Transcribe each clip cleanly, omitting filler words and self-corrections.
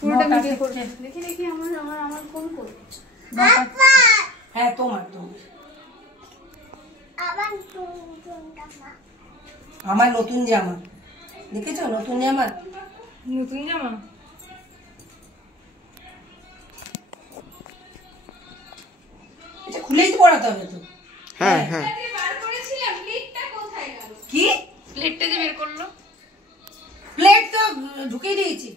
পুরোটা ভিডিও করছে। দেখি দেখি আমার আমার আমার কোন করে। হ্যাঁ তোমার আমার নতুন জামা দেখেছো? নতুন জামা নতুন জামা এটা খুলেই তো পরাতে হবে তো। হ্যাঁ হ্যাঁ বার করেছিলাম, প্লেটটা কোথায় গেল? কি প্লেটটা যে বের করলো? প্লেট তো ঢুকিয়ে দিয়েছি।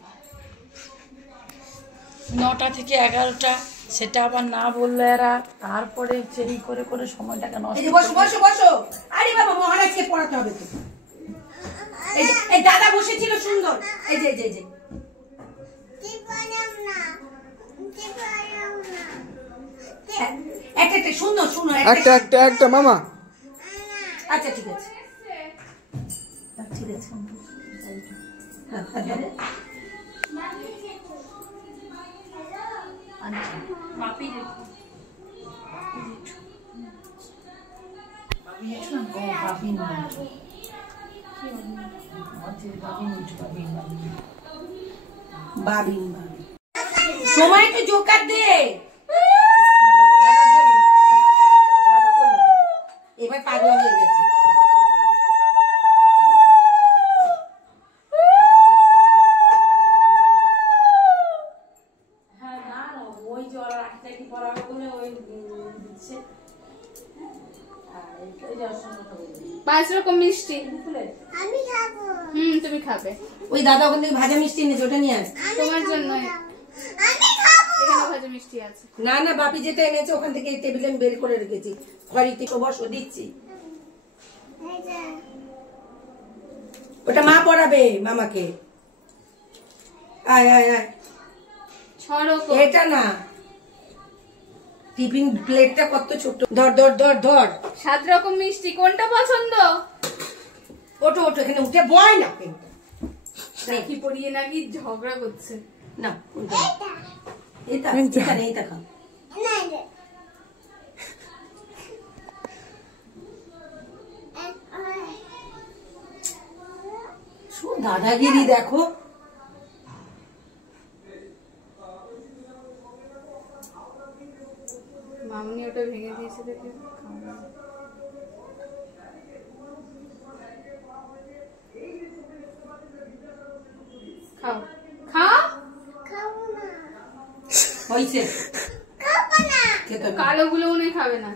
9টা থেকে 11টা, সেটা আবার না বললো এরা। তারপরে চেরি করে করে সময়টাকে নষ্ট। এই যে বসো বসো বসো। আরে বাবা মহারাজকে পড়াতে হবে তো। এই দাদা বসেছিল সুন্দর। এই যে এই যে এই যে একটা একটা সুন্দর সুন্দর একটা মামা। আচ্ছা ঠিক আছে ঠিক আছে। বাপি দেখো। বাবিন সময় তো জোকার দে। এবার পাগলা হয়ে গেছে। হ্যাঁ না ওই যে ওরা 8টা কি পড়াবে বলে ওই দিচ্ছে। 5 রকম মিষ্টি আমি খাবো। তুমি খাবে। ওই দাদা ওখান থেকে ভাজা মিষ্টি এনেছে, ওটা নিয়ে আস। তোমার জন্য আমি খাবো। এখানে ভাজা মিষ্টি আছে। না না বাপি যেটা এনেছে ওখান থেকে টেবিলে আমি বের করে রেখেছি। ঘরেতে বসো দিচ্ছি। ওটা মা পড়াবে মামাকে। আয় আয় আয়। 6 রকম। এটা না টিফিন প্লেটটা কত ছোট। ধর ধর ধর ধর। 7 রকম মিষ্টি কোনটা পছন্দ? ওটো ওটো এখানে উঠে বয় না কিন্তু। নাকি পড়িয়ে নাকি ঝগড়া করছে। না কোনটা? এটা এটা নেই তা খাও। শুধু দাদাগিরি দেখো। মামনি ওটা ভেঙে দিয়েছে দেখে। খাও খাও। হয়েছে কালো গুলো উনি খাবে না।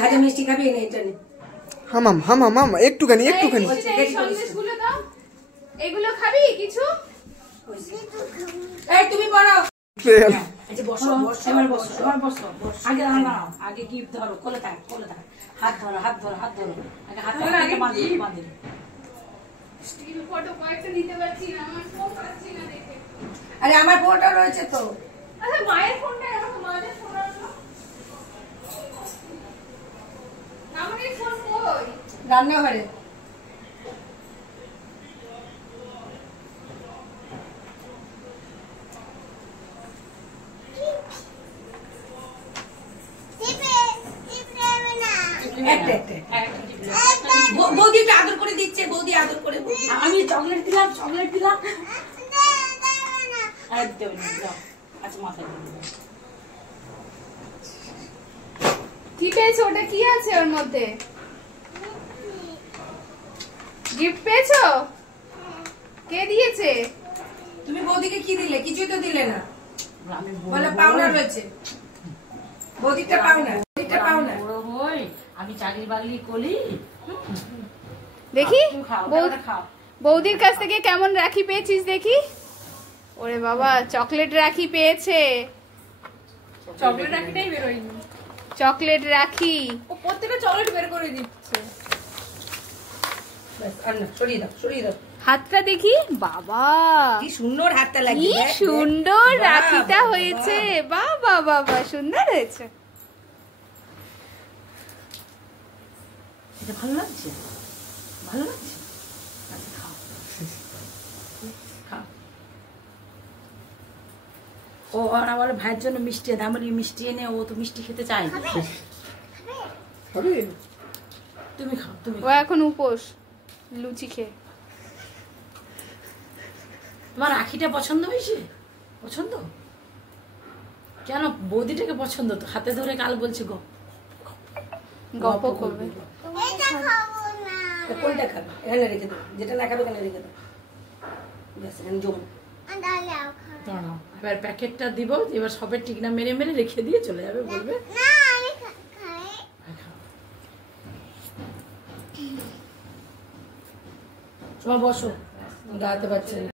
ভাজা মিষ্টি খাবি না এটা নে। হামাম হামাম মামা একটুখানি একটুখানি। সন্দেশগুলো দাও। এগুলো খাবি কিছু? এই তুমি পড়াও। আচ্ছা বসো বসো এবার বসো এবার বসো। আগে দাঁড়াও, আগে গিফট ধরো। কোলে থাক কোলে থাক। হাত ধরো হাত ধরো হাত ধরো। আগে হাত ধরো বাঁধো বাঁধো। স্টিল ফটো কয়েকটা নিতে পারছি না, আমার ফোন পাচ্ছি না দেখে। আরে আমার ফোনটা রয়েছে তো। আচ্ছা মায়ের ফোনটা এখন মায়ের ফোন আসলো। মামনির ফোন কই? রান্নাঘরে। বৌদিটা আদর করে দিচ্ছে। বৌদি আদর করে। আমি চকলেট দিলাম চকলেট দিলাম। আচ্ছা মাথায় কি পেয়েছো? ওটা কি আছে ওর মধ্যে? গিফট পেয়েছো? কে দিয়েছে? তুমি বৌদিকে কি দিলে? কিছুই তো দিলে না। বলে পাওনা রয়েছে। বৌদিটা পাওনা। বৌদিটা পাওনা। বড় হই আমি চাকরি বাকরি করি। দেখি খাও। বৌদির কাছ থেকে কেমন রাখি পেয়েছিস দেখি। ওরে বাবা চকলেট রাখি পেয়েছে। চকলেট রাখিটাই বেরোয়নি। চকলেট রাখি। ও প্রত্যেকটা চকলেট বের করে দিচ্ছে। সরিয়ে দাও সরিয়ে দাও। হাতটা দেখি। বাবা কি সুন্দর হাতটা কি লাগিয়ে। সুন্দর রাখিটা হয়েছে। বাবা বাবা সুন্দর হয়েছে। এটা ভালো লাগছে? ভালো লাগছে? আচ্ছা খাও খাও। ও ওরা বলে ভাইয়ের জন্য মিষ্টি এনে। আমি বলি মিষ্টি এনে, ও তো মিষ্টি খেতে চায় না। তুমি খাও তুমি। ও এখন উপোস লুচি খেয়ে। তোমার রাখিটা পছন্দ হয়েছে? পছন্দ কেন? বৌদিটাকে পছন্দ তো, হাতে ধরে কাল বলছি গপ্প করবে। কোনটা খাবে? এখানে রেখে দেবো, যেটা না খাবে এখানে রেখে দেবো। ব্যাস, এখানে জমো। দাঁড়াও, এবার প্যাকেটটা দিব, এবার সবের টিকনা মেরে মেরে রেখে দিয়ে চলে যাবে, বলবে তোমার বসো, দাঁড়াতে পারছি না।